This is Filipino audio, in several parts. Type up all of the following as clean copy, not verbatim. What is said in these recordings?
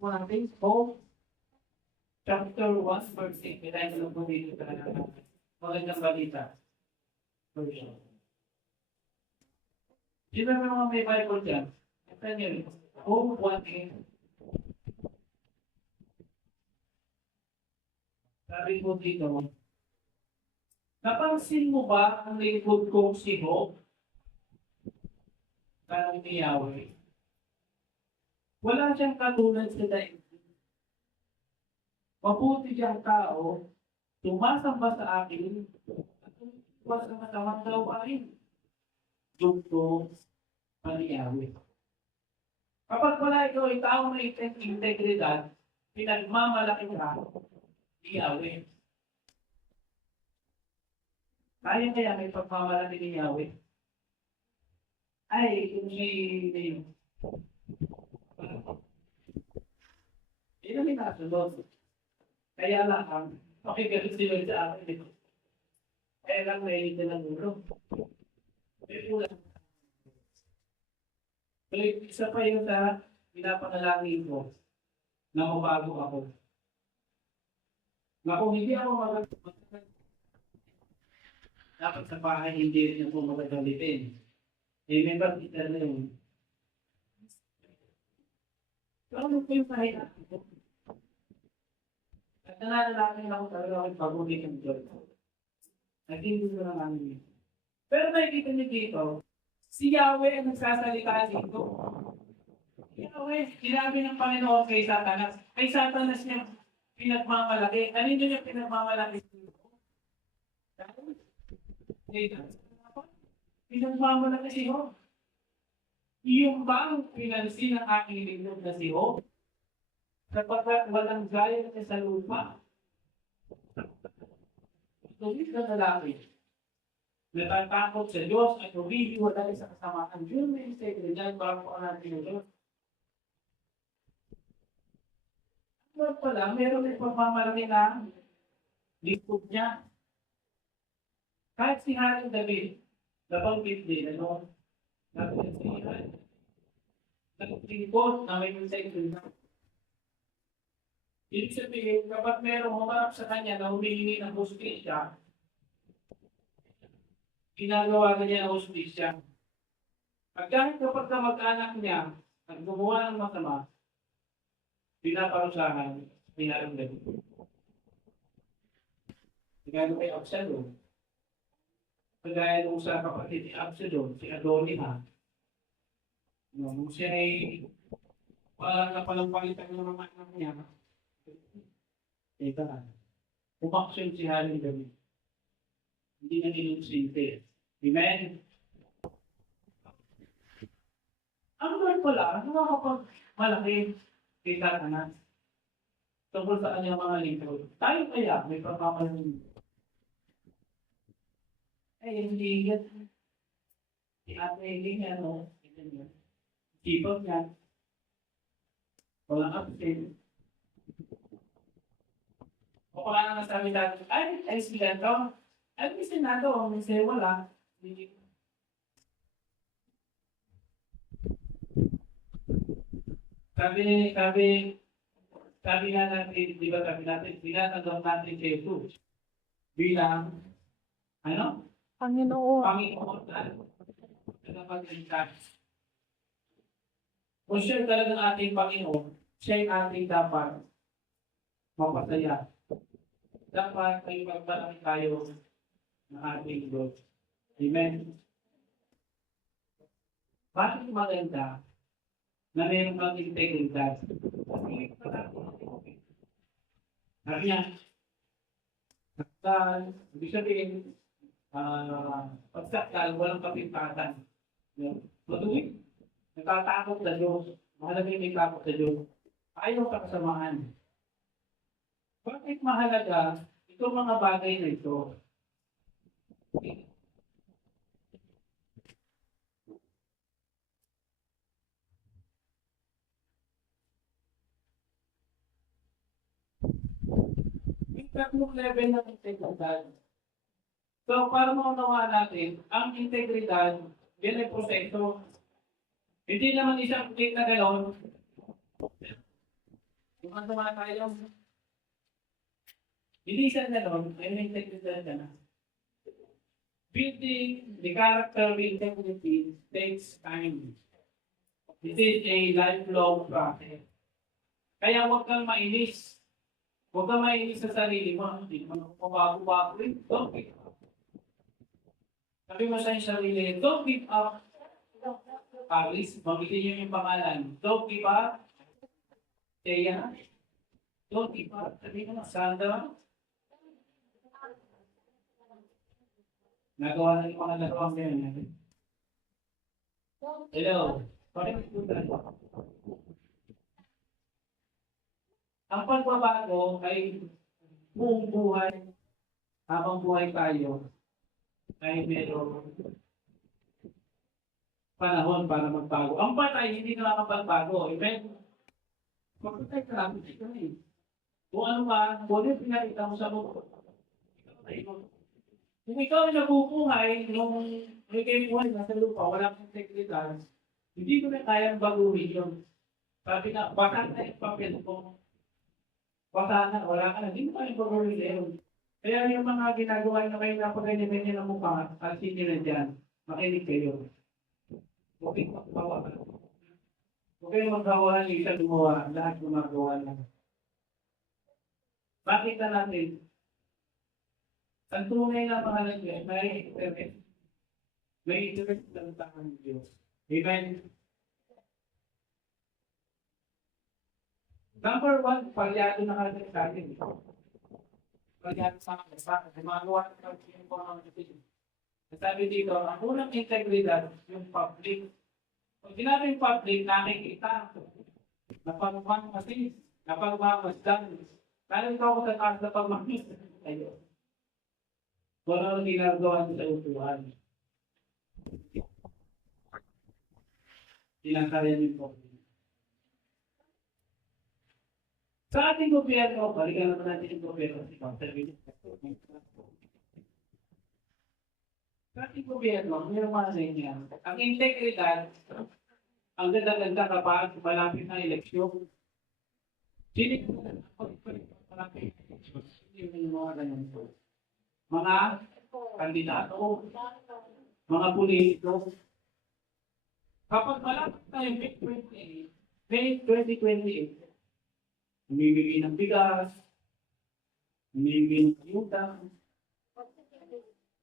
natin, Hope, chapter 1, verse 8. May tayo lang po dito talaga. Magandang balita. Version. Sino na mga may Bible dyan? Ito nyo rin. Hope 1:8. Sabi ko dito, napansin mo ba ang lingkod kong si Hope? Tanong ni Yahweh. Wala siyang katulad sa daigdig. Mabuti siyang tao, sumasamba sa akin, at tumiwas sa masamang gawain. Dugtong ni Yahweh. Kapag wala ikaw ay tao na integridad, pinagmamalaki ka ni Yahweh. Kaya may pagmamalaki ni Yahweh. Ay, kung may yun ang inasunod. Kaya lang ang makigalit sila sa akin. Kaya lang may hindi ng ulo. May ulan. So, isa pa yun sa pinapanalangin ko na mabago ako. Na kung hindi ako dapat sa bahay hindi rin ako magagalitin. Remember, kita na yun. Pero ano po yung kahit ako? At nananalangin ako talaga akong pag-ulit ng Diyos. Naging gusto na namin yun. Pero nakikita niyo dito, si Yahweh ang nagsasalita dito. Yahweh, sinabi ng Panginoon kay Satanas. Kay Satanas niya pinagmamalaki. Ano niya pinagmamalaki dito? Pinagmamalaki si Job. Yung bang pinansin ng aking lingkod na si Job? Sapagkat walang gaya niya sa lupa. Tuwid na lalaki. Natatakot sa Diyos at humihiwalay sa kasamaan. Yun may integridad para po natin ng Diyos. Ano pala, meron din pagmamalaki na lingkod niya. Kahit si Haring David, nabanggit din, ano, nagpinsihan, nagpinpon na may integridad. Ibig sabihin, kapag merong humarap sa kanya na humihingi ng hustisya, ginagawa na niya ang hustisya. At kahit kapag kamag-anak niya at gumawa ng masama, pinaparusahan, pinaramdam. Kagaya kay Absalom. Kagaya nung sa kapatid ni Absalom, si Adonijah. Nung siya ay wala na palang palitan ng mga anak niya, teka, umaksyon si Haring David. Hindi na inunsinte. Amen? Ano ba pala? Ano kapag malaki kay Satanas? Tungkol sa kanyang mga lingkod. Tayo kaya may pagmamalang hindi yan. Si Ate Eileen yan, no? Sipag yan. Walang absent. O kaya nga nasabi natin, ay sila to. Ay, may senado, may wala. Sabi nga natin, di ba sabi natin, tinatanggap natin si Jesus bilang, ano? Panginoon. Panginoon at tagapagligtas. Kung siya talagang ating Panginoon, siya yung ating dapat mapasaya. Dapat ay magbalaki tayo ng ating Diyos. Amen. Bakit maganda na mayroon kang integridad? Kasi sabi niya, ibig sabihin, pagsaktal, walang kapintatan. Matuwid, natatakot sa Diyos. Mahalaga may takot sa Diyos. Ayaw sa kasamaan. Bakit mahalaga itong mga bagay na ito? May tatlong level ng integridad. So, para maunawaan natin, ang integridad, yan ay proseso. Hindi naman isang click na gano'n, Mga tumatayong, hindi siya gano'n, ay may technical ka na. Building the character with integrity takes time. It is a lifelong process. Kaya huwag kang mainis. Huwag kang mainis sa sarili mo. Hindi mo mabago-bago rin. Don't give up. Sabi mo sa sarili, don't give up. Paris, mabitin niyo yung pangalan. Don't give up. Kaya, don't give up. Sabi mo, Sandra. Nagawa na yung mga laruan ngayon. Hello. Bakit po tayo? Ang pagbabago ay buong buhay, habang buhay tayo, ay merong panahon para magbago. Ang patay, hindi na makapagbago. Even, magpatay ka lang, hindi ka eh. Kung ano ba, kung ano pinakita mo sa mundo, kung ikaw ay nabubuhay, nung may kayo buhay nasa lupa, wala kang integridad, hindi ko na kayang baguhin yun. Sabi na, baka na yung papel mo. Baka na, wala ka na, hindi mo kayang baguhin na yun. Kaya yung mga ginagawa na kayo na pag-ganyan ng mukha, at hindi na dyan, makinig kayo. Huwag kayong magkawa. Huwag kayong magkawa ng isang gumawa, lahat gumagawa lang. Makita natin, ang tunay na pangalan niya, may interest. May interest ng tangan ng Diyos. Amen. Number one, palyado na kasi sa atin. Palyado sa akin. Bakit? Gumagawa ng yung pangangasitin. Sabi dito, ang unang integridad, yung public. Pag sinabi yung public, nakikita. Napagmamasis. Napagmamasdan. Lalo ito ako sa taas na pagmamasis. Ayun. Wala nang ginagawa sa upuan. Tinangkayan yung public. Sa ating gobyerno, balikan naman natin yung gobyerno. Sa ating gobyerno, mayroong mga sa inyo. Ang integridad, ang ganda-ganda kapag malapit na eleksyon. Sino malapit na eleksyon? Hindi yung mga ganyan po. Mga kandidato, mga politiko. Kapag malapit na yung May 2028, humibigay ng bigas, humibigay ng utang,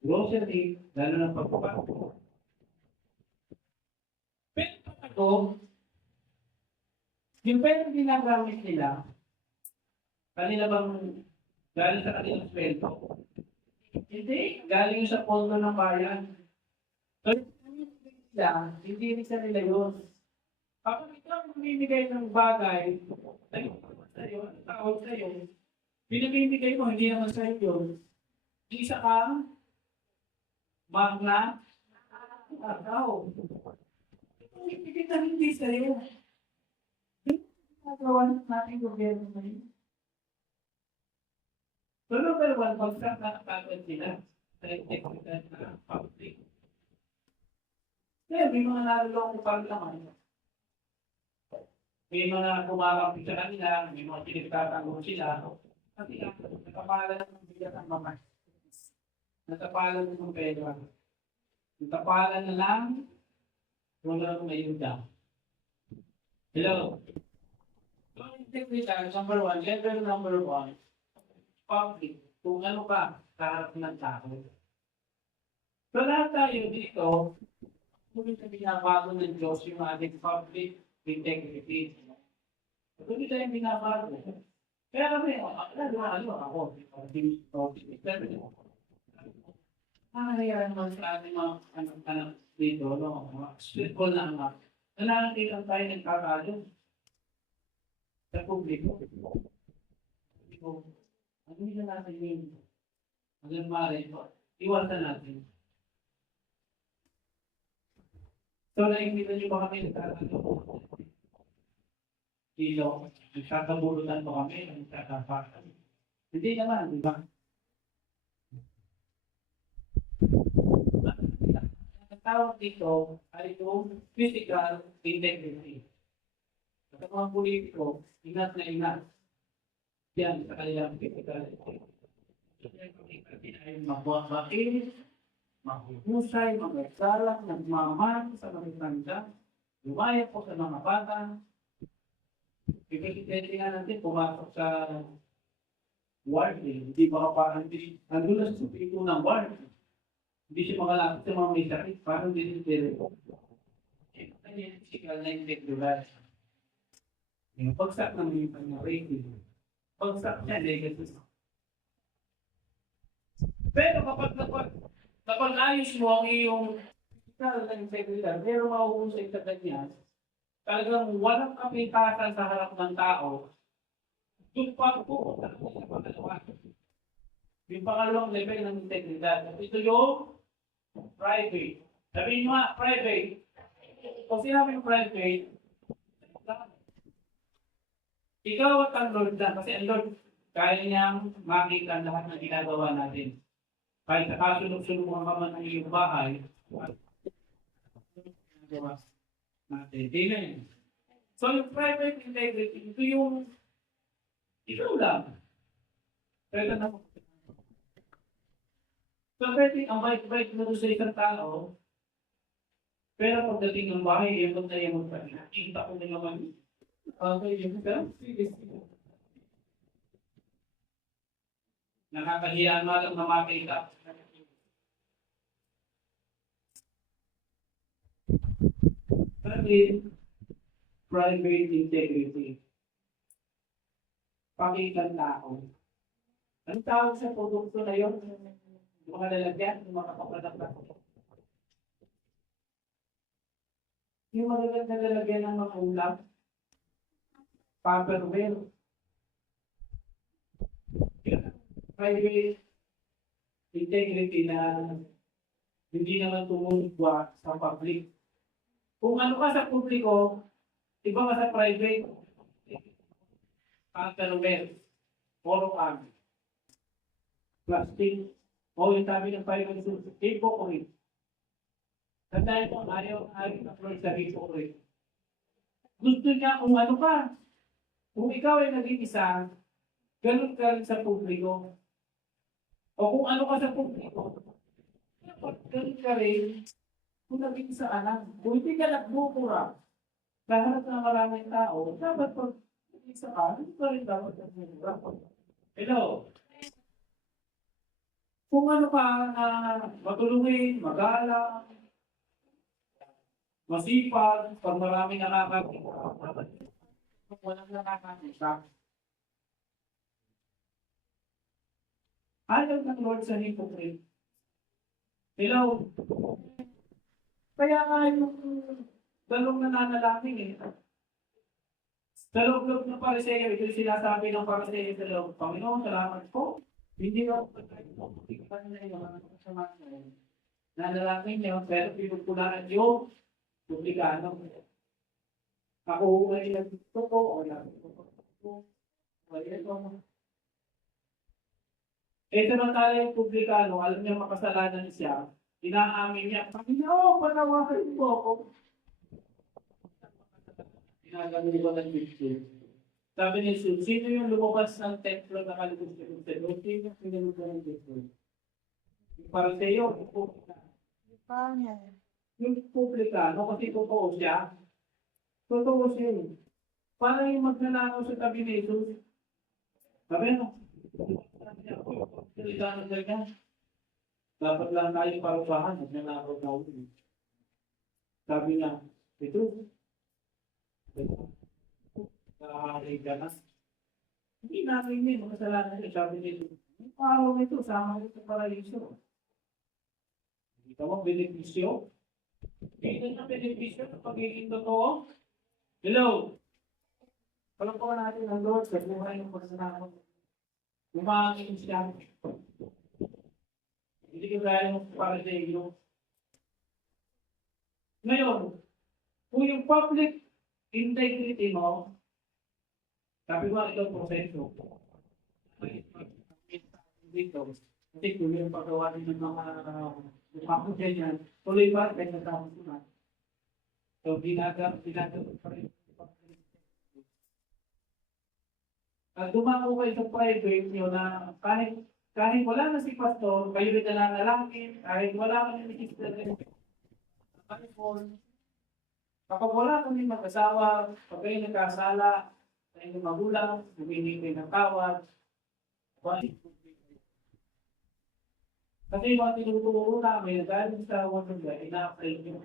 grocery, lalo ng pagpapato. Pero ito, yung pera ginagamit nila, kanila bang galing sa kanilang sweldo? Hindi, galing sa pondo ng bayan. So, hindi rin sa nila yun. Kapag ikaw mamimigay ng bagay, sa'yo, tawag sa'yo, pinamimigay mo, hindi naman sa'yo yun. Isa ka, magna, tao. Ibigay na hindi sa'yo. Nagawa natin gobyerno na yun. So, number one, pagkakakagad sila sa integridad na public. Kaya may mga nalulong paglaman. May mga kumakapit sa kanila, may mga pinagtatanggol sila. Kasi natapalan ng bigat ang mamay. Natapalan ng pera. Natapalan na lang, wala nang mayuda. Hello? So, integridad, number one, level number one, public. Kung ano ka, kaharap ng tao. So, lahat tayo dito, kung ito binabago ng Diyos yung ating public integrity. Ito dito yung binabago. Kaya kami, ano ako, nangyayari naman sa ating mga anak dito, mga streetball na anak, na nakikita tayo ng kakalo sa publiko. Ano nila natin yun? Hanggang maaari, iwasan natin. So, nakikita niyo ba kami nagkakalo? Dito, nagkakabulutan mo kami, nagkakapakan. Hindi naman, di ba? Ang tawag dito ay yung physical integrity. At ang mga politiko, ingat na ingat yan sa kanilang physical. Ay mabuhain, mahuhusay, magagalang, nagmamahal sa mga tanda, lumaya po sa mga bata. Pipilitin nga natin pumasok sa ward eh. Hindi makaparang, nandun na sa supito ng ward. Hindi siya makalapit sa mga may sakit, parang dinitiri po. Ano yung physical na individual? Yung pagsak ng mga rating, pagsak niya, legacy. Pero kapag ayos mo ang iyong physical na integridad, pero mahuhusay sa kanya, talagang walang kapitasan sa harap ng tao, yung pagpupunta sa pangalawa. Yung pangalawang level ng integridad. Ito yung private. Sabihin mo nga, private. Kung sinabi yung private, ikaw at ang Lord na, kasi ang Lord, kaya niyang makita ang lahat ng ginagawa natin. Kahit sa kasunod-sunod mga kaman ng iyong bahay, ginagawa natin. Amen. So yung private integrity, ito yung ikaw lang. Pwede na po. So pwede, ang bait-bait mo sa isang tao, pero pagdating ng bahay, yun na yung nakikita ko na naman. Okay, yun ka. Sige. Nakakahiya nga lang na makita. Pwede, private integrity. Pakitang tao. Anong tawag sa produkto na yun? Yung mga lalagyan, yung mga kapapadak na. Yung magaganda lalagyan ng mga ulam, paperware. Private integrity na hindi naman tumulong sa public. Kung ano ka sa publiko, iba ka sa private. Paperware, puro kami. Plastic, o yung sabi ng private source, hypocrite. Tandaan mo, ayaw na sa hypocrite. Gusto niya kung ano ka. Kung ikaw ay naging isa, ganun ka rin sa publiko. O kung ano ka sa publiko, dapat ganun ka rin kung naging isa ka lang. Kung hindi ka nagbubura, lahat ng maraming tao, dapat pag naging isa ka, hindi ka rin dapat nagbubura. Hello? Kung ano ka na matulungin, magalang, masipag, pag maraming nakakakita, kung walang nakakakita, ayaw ng Lord sa hypocrite. Hello? Kaya nga yung dalawang nananalangin eh. Sa loob ng pariseyo, ito yung sinasabi ng pariseyo sa loob. Panginoon, salamat po. Hindi ako pagkain mo. Hindi ka na yung mga kasama na yun. Nanalangin niyo, pero pinupulaan yung publikano. Ako ay nagtuto ko o nagtuto ko. Samantala yung publikano, alam niya makasalanan siya, inaamin niya, Panginoon, panawakan mo ako. Ginagawa ko ng YouTube. Sabi ni Jesus, sino yung lumabas ng templo na kalabas sa Jerusalem? Sino yung pinunod ng Jesus? Yung Pariseo, yung publikano. Yung publikano, kasi totoo siya. Totoo siya. Parang yung magnanakaw sa tabi ni Jesus. Sabi mo, dapat lang tayo parusahan at nanakaw na ulit. Sabi niya, ito, nakahari ka na. Hindi namin yun, makasalanan siya. Sabi niya, yung araw nito, sama ko sa paraiso. Hindi ka mo, benepisyo? Hindi na benepisyo ng pagiging totoo? Hello? Palangpakan natin ang Lord sa buhay ng pagsanakaw. Umangin siya. Hindi ka gaya ng paraiso. Ngayon, kung yung public integrity mo, sabi ko, ito proseso. Dito, kasi tuloy yung paggawa din ng mga ganyan, tuloy ba, kahit natapos na. So, ginagawa pa rin. At dumako kayo sa private nyo na kahit wala na si pastor, kayo rin nananalangin, kahit wala ka na ni sister, kapag wala kami mag-asawa, pag kayo nagkasala, sa inyong magulang, humingi ng tawad, kasi yung mga tinuturo namin, dahil sa word of God, ina-apply nyo.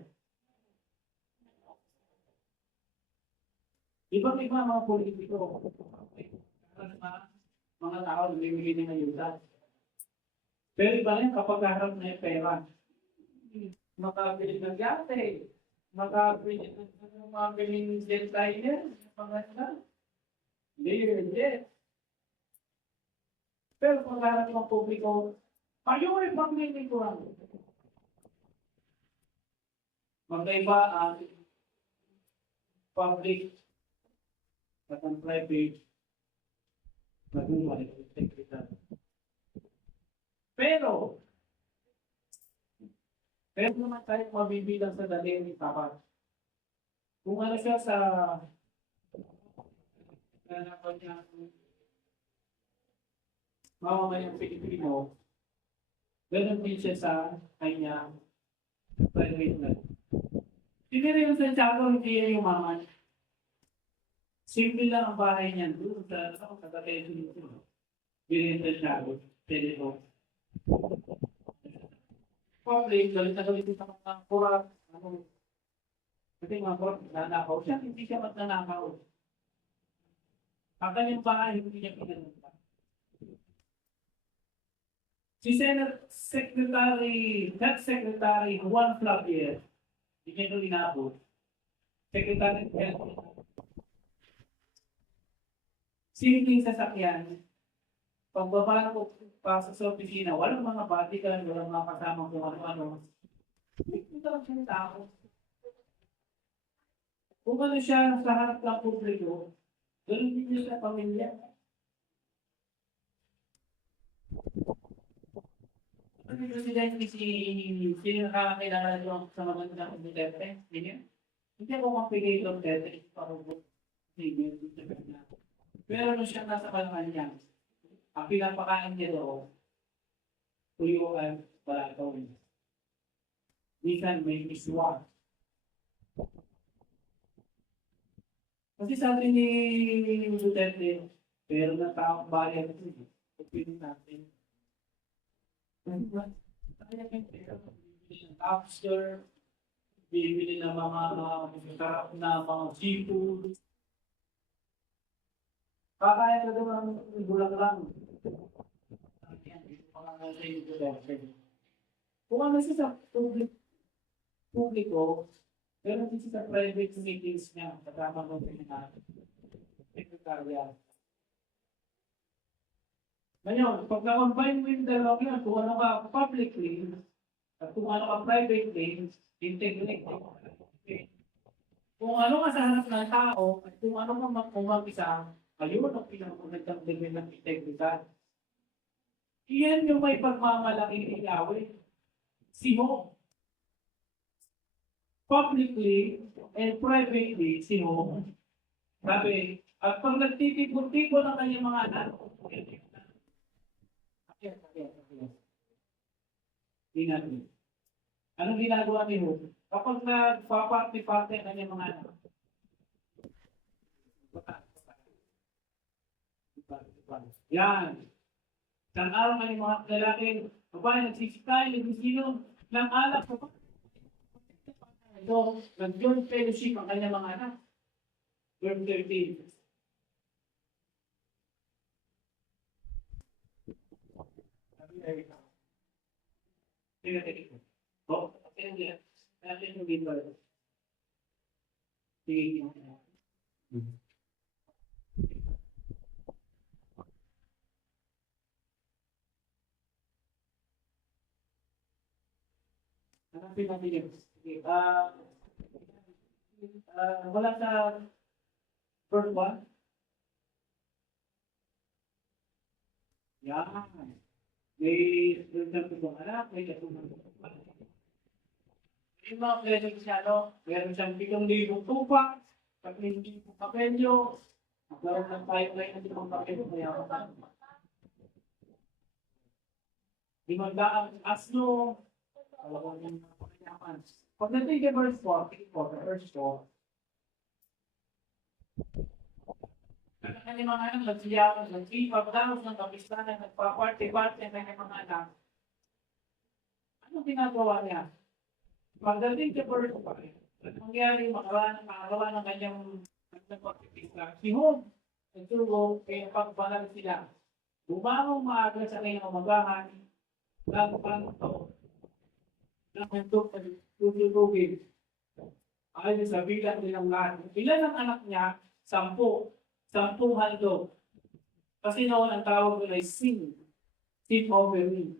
Ibang-iba mga politiko, mga tao namimili ng ayuda. Pero iba rin kapag harap na yung pera. Makabili ng yate, makabili ng mga biling jet liner, mga hindi. Pero pag harap ng publiko, kayo ay paglilikuran. Magkaiba ang public at ang private nagmumalik integridad. Pero naman tayo mabibilang sa daliri ni Papa. Kung ano siya sa nanapan niya mamamayang Pilipino, ganun din siya sa kanya private life. Hindi rin sa Santiago, hindi yung maman. Simple lang ang bahay niyan doon sa Tatay dito. Binenta siya ako. Pwede ko. Probably, galit na galit sa mga kurat. Kasi mga kurat, nanakaw siya. Hindi siya magnanakaw. Ang kanyang bahay, hindi niya pinanunta. Si Health Secretary Juan Flavier, hindi niya ito inabot. Secretary of Health. Simpleng sasakyan, pagbaba ko pasok sa opisina, walang mga bodyguard, walang mga kasama kung ano-ano. Ito lang siya ng tao. Kung ano siya sa harap ng publiko, ganun din niya sa pamilya. Ano yung presidente sino nakakilala nyo sa mga ng Duterte? Hindi ako mapigay ng Duterte para po. Pero nung siya nasa Malacanang, ang pinapakain niya doon, tuyuan, balakawin. Minsan may iswa. Kasi sabi ni Duterte, pero na taong bayan ito, opinion natin. Kaya yung pera, bibili ng lobster, bibili ng mga masarap na mga seafood. Kakaya ka doon ng bulang-lang. Kung ano siya sa publiko, pero hindi siya sa private meetings niya, kasama ko na sekretarya. Ngayon, pag na-combine mo yung dalawang yan, kung ano ka publicly, at kung ano ka privately, integrate. Kung ano ka sa hanap ng tao, at kung ano ka mag-isa, ayun ang pinag-unagdang din ng integridad. Iyan yung may pagmamalaking ilawin. Si Mo. Publicly and privately, si Mo. Sabi, at pag nagtitipon-tipon ang kanyang mga anak, tingnan mo. Anong ginagawa ni Mo? Kapag nagpaparte-parte ang kanyang mga anak, yan. Isang araw may mga lalaking babae nagsisikay, nagsisinom ng alak. So, nag-joint fellowship ang kanyang mga anak. Verse 13. Oh, okay. Natin yung dito. Sige. Hanapin natin yun. Okay. Wala sa verse 1. Yan. May nagtagpong anak, may katunang yung mga blessings niya, no? Meron siyang 7,000 tupa, 3,000 kapelyo, Magkaroon ng pipeline na itong bakit kaya ako. Di magdaan asno. Alam ko yung pagkayaman. Pagdating kay verse 4, ang mga anak, nagsiyawan, nagpapagdalos ng kapistanan, nagpaparte-parte ng kanyang mga anak. Anong ginagawa niya? Pagdating kay verse 5, nangyari makagawa ng kanyang pagpipista. Si Job, nagtulog, kaya pagbanal sila. Bumangong maaga sa kanyang umagahan, nagpanto, nagpantok, tutulogin. Ayon sa bilang nilang lahat. Ilan ang anak niya? 10. 10 handog. Kasi noon ang tawag ko ay sin. Sin offering.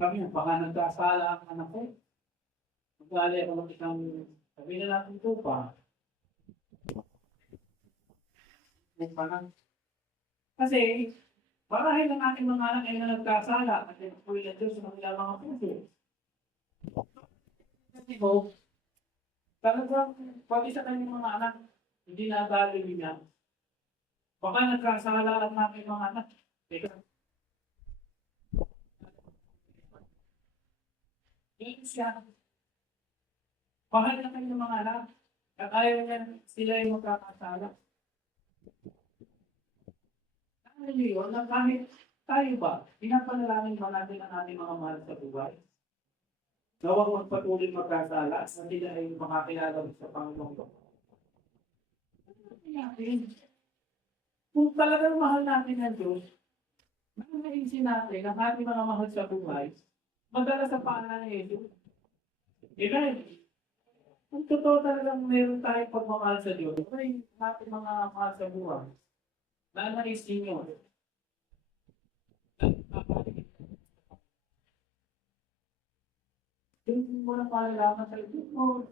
Kami, baka nagkasala ang anak ko. Magali ako ng isang, sabi na natin tupa. Kasi, marahil ang ating mga anak ay na nagkasala at nagpuwi na Diyos sa kanilang mga puso. Kasi ko, talagang pag isa kanyang mga anak, hindi nagali niya. Baka nagkasala ang aking mga anak. Teka. Hindi siya. Mahal na kanyang mga anak. At ayaw niya sila yung magkakasala. Ano yun? Na kahit tayo ba, pinapanalangin ba natin ang ating mga mahal sa buhay? Na huwag magpatuloy magkasala at sila ay makakilala sa Panginoon. Kung talagang mahal natin ang Diyos, naisip natin ang ating mga mahal sa buhay, madala sa paanan ni Jesus. Amen. Kung totoo talagang meron tayong pagmamahal sa Diyos, ay ating mga mahal sa buhay, nanaisin nyo. Yung mo na palalaman sa Diyos mo,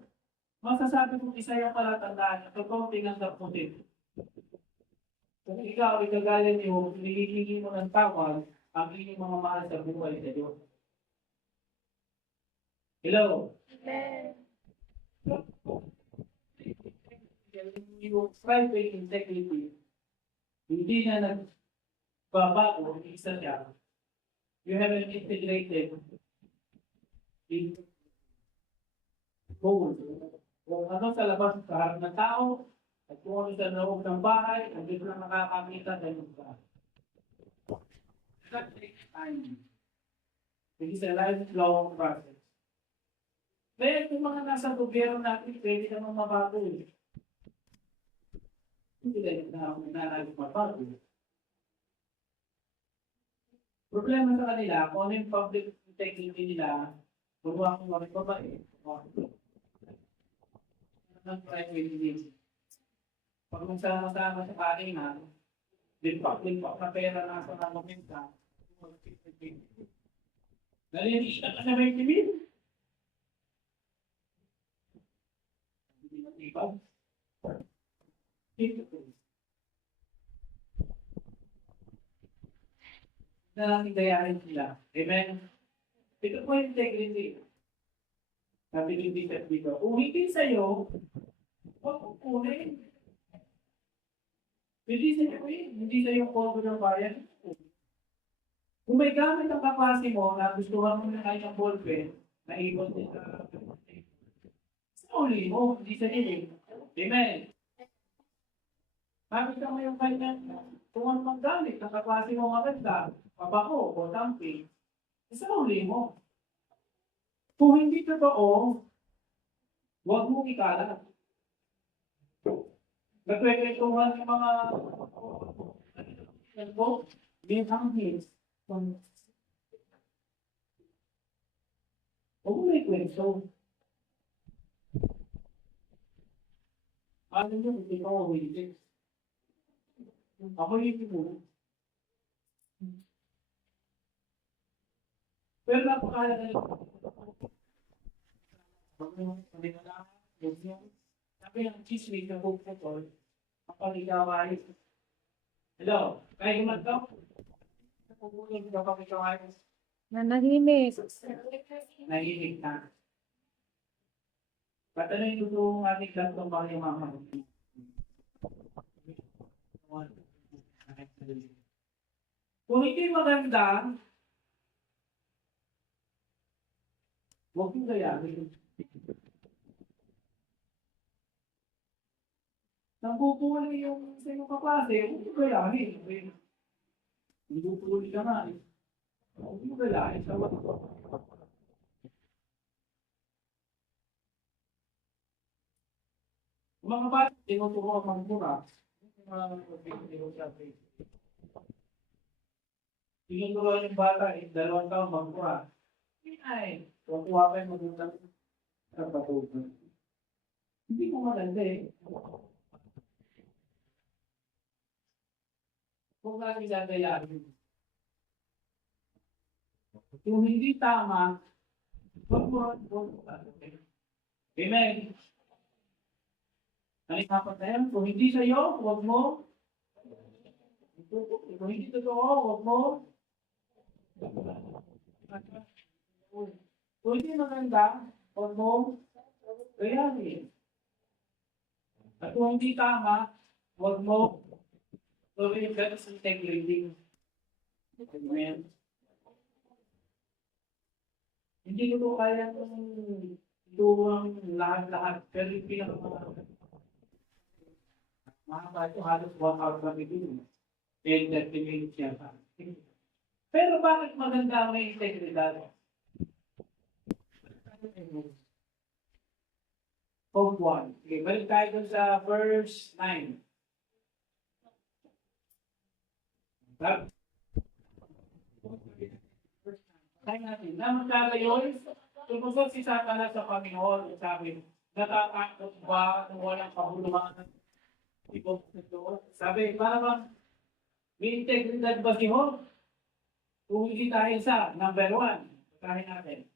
masasabi kong isa yung palatandaan na totoo tinanggap mo din. Kung ikaw ay kagaya niyo, nililingi mo ng tawag ang inyong mga mahal sa buhay sa Diyos. Hello? Amen. Yung private integrity, hindi na nagbabago ang isa niya. You have an integrated in goal. Kung ano sa labas sa harap ng tao, at kung ano sa loob ng bahay, hindi ko na makakakita dahil sa that takes time. It is a lifelong process. Kaya yung mga nasa gobyerno natin, pwede naman mabago eh. Hindi na naralig mabago. Problema sa kanila, kung ano yung public integrity nila, gumawa ko mga babae, ng private needs. Pag magsama-sama sa kanina, limpak na pera nasa namin ka, nalilita ka sa 20 mil. Hindi na iba. Na natin gayahin sila. Amen? Ito po yung integrity. Sabi ni Bishop dito, kung hindi sa'yo, huwag mo kunin. Hindi sa'yo hindi sa'yo pondo ng bayan. Kung may gamit ang kaklase mo na gustuhan mo na kayo ng ballpen, na ibon din sa uli mo, hindi sa iyo. Amen. Makita mo yung kanya, kung ano mang gamit, ang kaklase mo maganda, pabako o dumping, sa uli mo. Kung hindi totoo, huwag mo ikalat. Nagkwekwentuhan yung mga binanghis. Huwag mo may kwento. Ano nyo, hindi ko mawili. Ako hindi mo. Pero napakalaga nyo. Sabi ng chismis na bukputol, kapag-ikaway. Hello, kayo man daw? Napupunin ka kapag-ikaway. Nanahimik. Nahilig na. Ba't ano yung totoo ng ating gantong bang yung mama? Kung hindi maganda, huwag yung gayahin. Nangpupuli yung sa iyong kaklase, huwag yung gayahin. Nangpupuli ka nga eh. Huwag yung gayahin sa wala. Mga bata, tinuturo ang magmura. Mga sa Facebook. Tinuturo yung bata, 2 taon magmura. Ay, kuha pa yung magutang sa patuloy. Hindi ko maganda eh. Kung kami gagayahin. Kung hindi tama, huwag mo. Amen. Ano yung dapat na yan? Kung hindi sa'yo, huwag mo. Kung hindi totoo, huwag mo. Kung hindi maganda, huwag mo. Gayahin. At kung hindi tama, huwag mo. Gawin ka sa integrity. Amen. Hindi ko kaya tuwang lahat-lahat. Pero yung mahaba ito, halos 1 hour na bigyan. 10-30 minutes yata. Pero bakit maganda ang may integridad? Hope 1. Okay, balik tayo dun sa verse 9. Tayo natin, na magkagayon, tumusok si Satanas sa Panginoon, sabi, natatakot ba na walang kabuluhan? Sabi, para bang may integridad ba si Job? Kung hindi tayo sa number 1, patahin natin.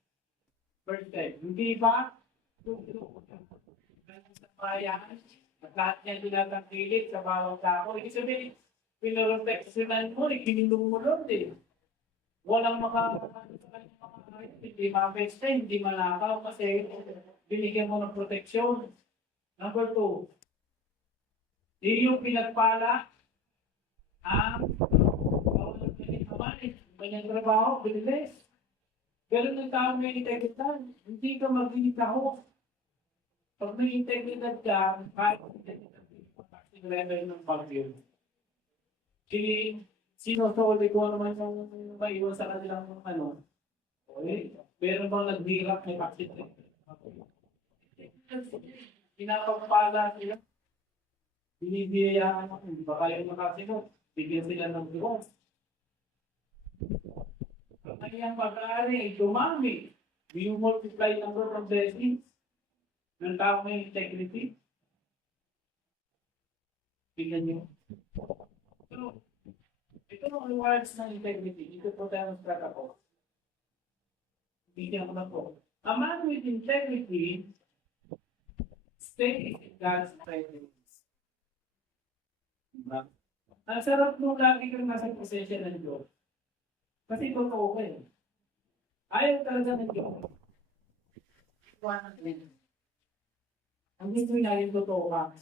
Verse 10, hindi ba? Sa bayan, at lahat niya tinatangkilik sa bawang tao. Ibig sabihin, pinoroteksyonan mo, ikinilong mo doon eh. Walang hindi makapesta, hindi malakaw kasi binigyan mo ng proteksyon. Number 2, di yung pinagpala ang bawal ng kanyang trabaho, bilis. Pero ng tao may integridad, hindi ka maglilitaho. Pag may integridad ka, kahit yung level ng pag-view. Sinosoli ko naman yung maiwan sa kanilang ano. Okay? Meron bang naghirap may paksit? Pinapagpala sila. Binibiyayaan ako. Baka yung makasinod. Bigyan sila ng Diyos. Ang kanyang pag-aari ay dumami. Multiply number of blessings. Ng tao may integrity. Tingnan nyo. So, ito ang rewards ng integrity. Ito po tayo mag-start ako. Bigyan ko na po. A man with integrity stays in God's presence. Diba? Ang sarap nung lagi kang nasa posesya ng Diyos. Kasi totoo ka eh. Ayaw talaga ng Diyos. Iwanan din. Ang gusto niya yung totoo ka.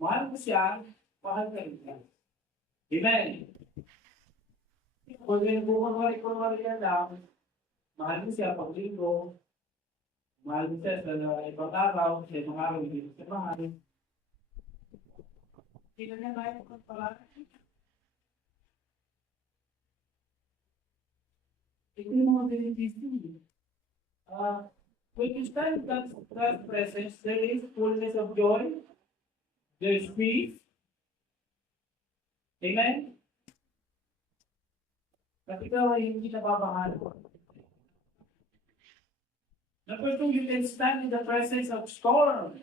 Mahal mo siya, mahal ka rin siya. Amen. Kung kunwari yan lang, mahal mo siya pag-linggo, mahal mo siya sa ibang araw, sa ibang araw, hindi mo siya mahal. Hindi na niya kaya kung parang. Ito yung mga benefits din. When you stand in God's presence, there is fullness of joy, there is peace. Amen? At ikaw ay hindi nababahan. Number 2, you can stand in the presence of storms.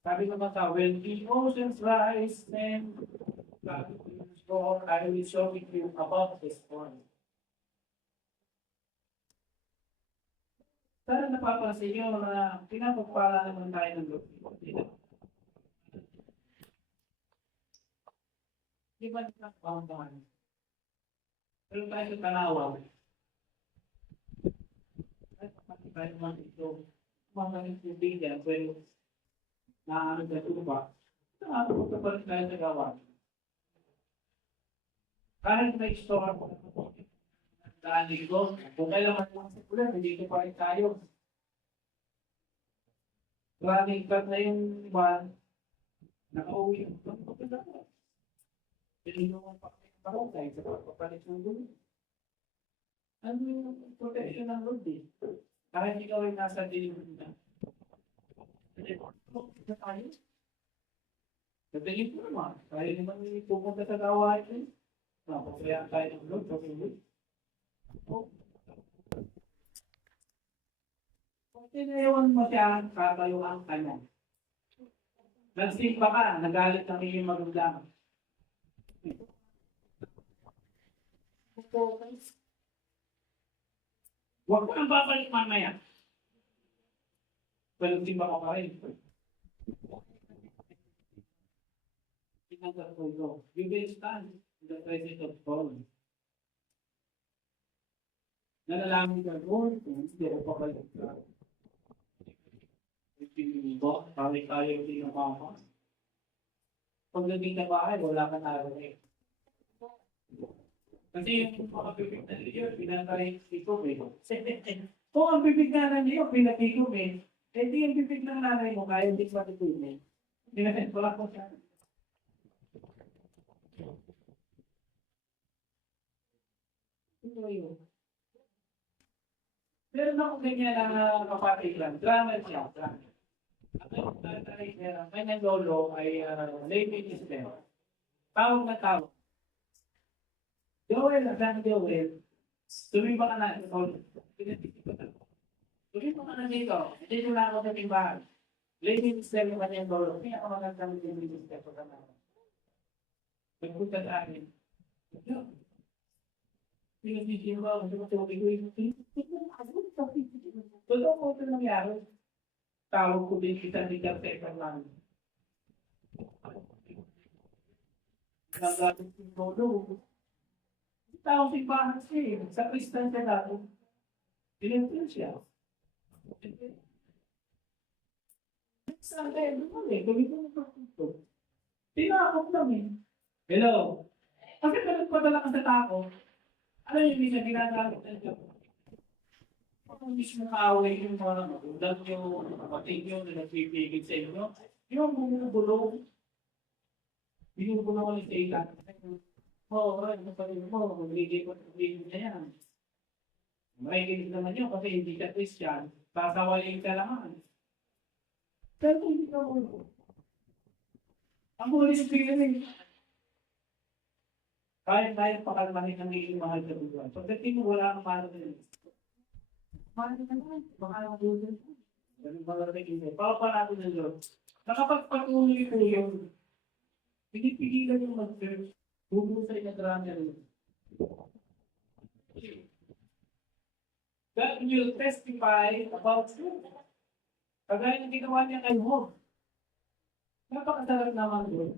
Sabi naman ka, when the oceans rise and God will storm, I will show you about the storm. Sana napapansin nyo na pinapagpala naman tayo ng Lord. Di ba nakapamdaman? Pero tayo sa Tanawa, ay pati tayo naman ito, mga nagtubig yan, pero naano ka tuba, Nakapunta pa rin tayo sa gawa. Kahit may store ko, daan dito, kung kailangan lang sa ulan, hindi ko pa rin tayo. Maraming cut na yung iba, nakauwi. Pinulungan pa kami ng barangay sa pagpapalit ng gulo. Ano yung protection ng road eh? Kahit ikaw ay nasa dilim na. Na tayo. Sabihin ko naman, tayo naman yung pupunta sa gawain. Kaya tayo ng road, pag-uwi. Kung tinayawan mo siya, kakayo ang kanya. Nagsimba ka, nagalit ng iyong magulang. Huwag ko nang babalik mamaya. Pero simba ko pa rin. Pinagdal ko ito. You will stand in the presence of God. Nalalaman ka, Lord, kung hindi ako papalik ka. Ipinito, pari tayo yung mama. Pagdating na bahay, wala ka na rin. Kasi yung mga bibig na niyo, pinatayin ko eh. Kung ang bibig na niyo, pinatikom eh. Hindi yung bibig ng nanay mo, kaya hindi matutunin. Wala ko siya. Pero na kung ganyan na kapatid lang, drama siya, drama. At yung tatay niya, may nagolo ay lady system. Tawag na tawag. Joel, ang Joel, tuloy ba ka na ito? Tuloy ba ka na dito? Hindi nyo lang ako sa timbahan. Lady system yung kanyang lolo. Kaya ako magandang lady system ko naman. Nagpunta sa akin. Pinag-isip ba ako sa tubig ko yung totoo ko ito nangyari. Tawag ko din kita ni Carteca lang. Nagalit yung lolo. Tawag si Bahan siya eh. Sa Kristan siya dati. Pinagpil siya. Saan tayo naman eh. Gawin ko ng pagkuto. Tinakot lang eh. Hello. Kasi padala ka sa tao. Ano yung minsan ginagalit ng Diyos? Kung mismo kaaway yung mga magulang nyo, kapatid nyo na nagpipigil sa inyo, yung bumubulong, binubulong ulit sa ilan. Oo, ano pa rin mo, magbigay ko na yan. Makikinig naman yun kasi hindi ka Christian, sasawalin ka naman. Pero hindi ka ulo. Ang Holy Spirit eh. Kahit tayo pakalmahin ng iyong mahal sa buwan. Pagdating mo, wala kang mahal na yun. Mahal na naman, baka ang buwan. Ganun ba natin ito? Papapato ng Diyos. Nakapagpatuloy ko yun. Pinipigilan yung mag-church. Bubusay na drama rin. God will testify about you. Kagaya ng ginawa niya kay Job. Napakasarap naman doon.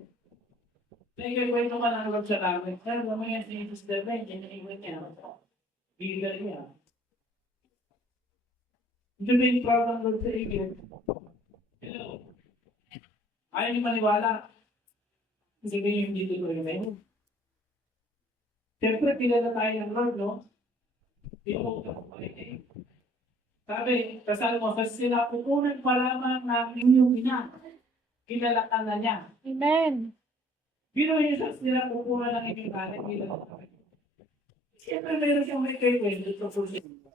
Naikwento ka ng Lord sa langit. Sir, mamaya si Jesus David, iniiwan niya. Bigal niya. Hindi ba yung proud ng Lord sa iyo? Hello. Ayaw niyo maniwala. Hindi ba yung dito ko yun? Siyempre, kilala tayo ng Lord, no? Hindi ko kapalitin. Sabi, kasal mo, sa sila kukunan pa lamang ng inyong ina. Kilala ka na niya. Amen. Binuhin sa sila kukunan ng inyong kanin, kilala ka na niya. Siyempre, meron siyang may kwento tungkol sa inyo.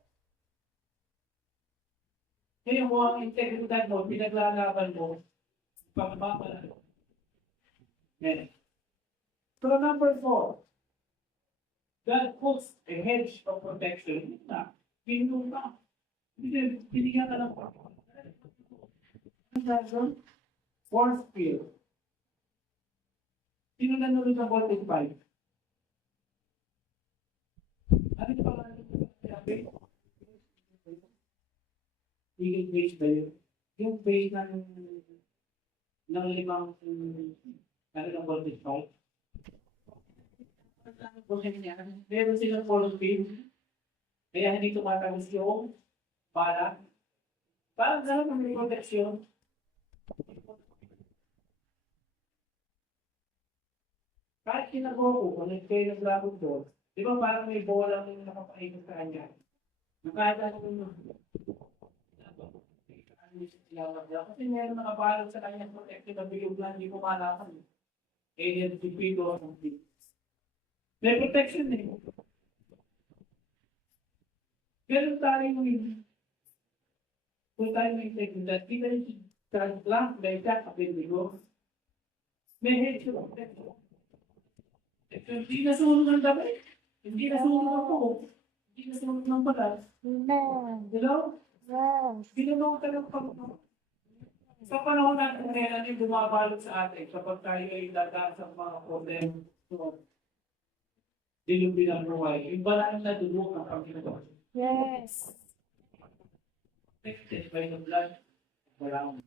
Kaya mo ang integridad mo, pinaglalaban mo, pagpapala. Yan. So, number 4. God puts a hedge of protection. Pinunong ka. Binigyan ka ng force field. Sino na nulog ng voltage 5? Ano yung pangalan ng sabi? Eagle base ba yun? Yung base ng limang ano ng voltage 5? Meron silang force field. Kaya hindi tumatagas yung bala. Parang gano'n ang may proteksyon. kina Goku, kung kayo ng Dragon Ball, di ba parang may bola yung nakapaikot sa kanya? Nakita ko yung kasi meron nakabalot sa kanya protective na bigyung plan, hindi ko malakan. Alien Torpedo or something. May protection eh. Ganun tayo yung kung tayo may technique, kita yung transplant, may chat, kapiligo. May head yung protection. Hindi nasunog ng damit. Hindi nasunog ng buhok. Hindi nasunog ng balas. Amen. Hello? Yes. Ginanong ka ng Panginoon. Sa panahon natin ngayon, yung bumabalot sa atin kapag tayo ay dadaan sa mga problem. So, dilubin ang buhay. Yung balaan na dulog ang Panginoon. Yes. Protected by the blood of the Lamb.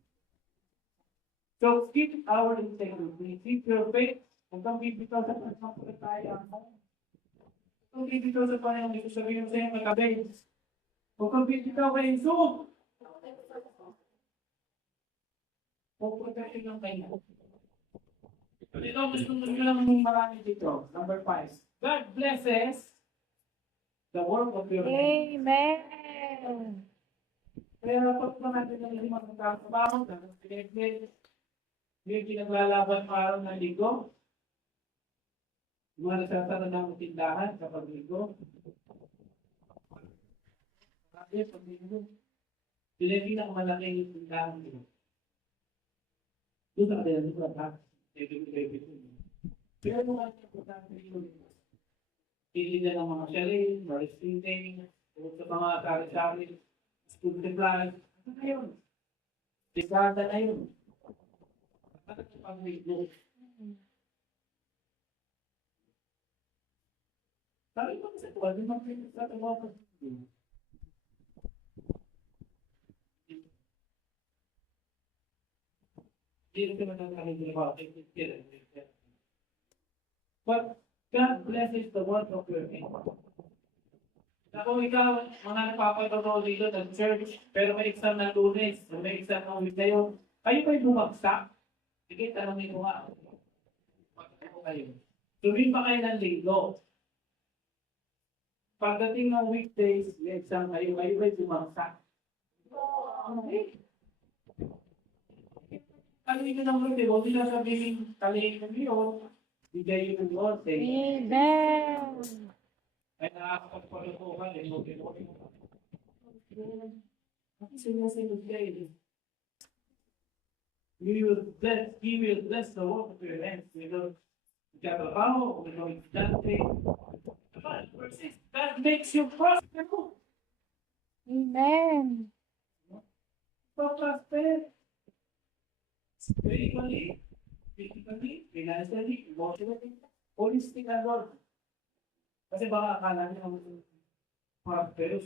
So, keep our integrity. Keep your faith. Huwag kang bibitaw sa pagpapalataya mo. Huwag kang bibitaw sa Panginoon. Dito sabihin mo sa iyo, magkabay. Huwag kang bibitaw kay Jesus. Huwag protection ng kayo. Dito, gusto lang marami dito. Number 5. God blesses the work of your hands. Amen. Kaya pag natin ng limang magkakabaho, may pinaglalaban parang ng ligo. Mga nagsasara ng tindahan kapag ligo. Kasi pag ligo, sila yung pinakamalaking tindahan ligo. Doon sa kaya ligo at hap. Pero mga importante ligo. Pili na ng mga chalet, mga sprinting, sa mga sari-sari, school supply. Ano na yun? Dekada na yun. Ano pang ligo? Sabi ko sa tuwa, di mag-pinag sa tuwa ko. Hindi ko naman nakaligil about it. But God blesses the work of your hand. Ako ikaw, mga napapatotoo dito ng church, pero may exam na Lunes, may exam na week ngayon. Kayo ba'y bumagsak? Sige, tanongin ko nga. Ano kayo? Tuloy pa kayo ng linggo. Pagdating ng weekdays, may exam kayo ba'y bumagsak? Okay. Talihin nyo ng Lord, huwag nila sabihin, talihin nyo yun. Bigay yung Lord, eh. Amen. Ay nakakapagpalutukan, eh. Kasi sinasagot kayo, eh. He will bless the work of your hands. Trabaho, estudyante. Verse 6, that makes you prosperous. Amen. Prosper. Spiritually, physically, financially, emotionally, holistic and Lord. Kasi baka akala niyo prosperous.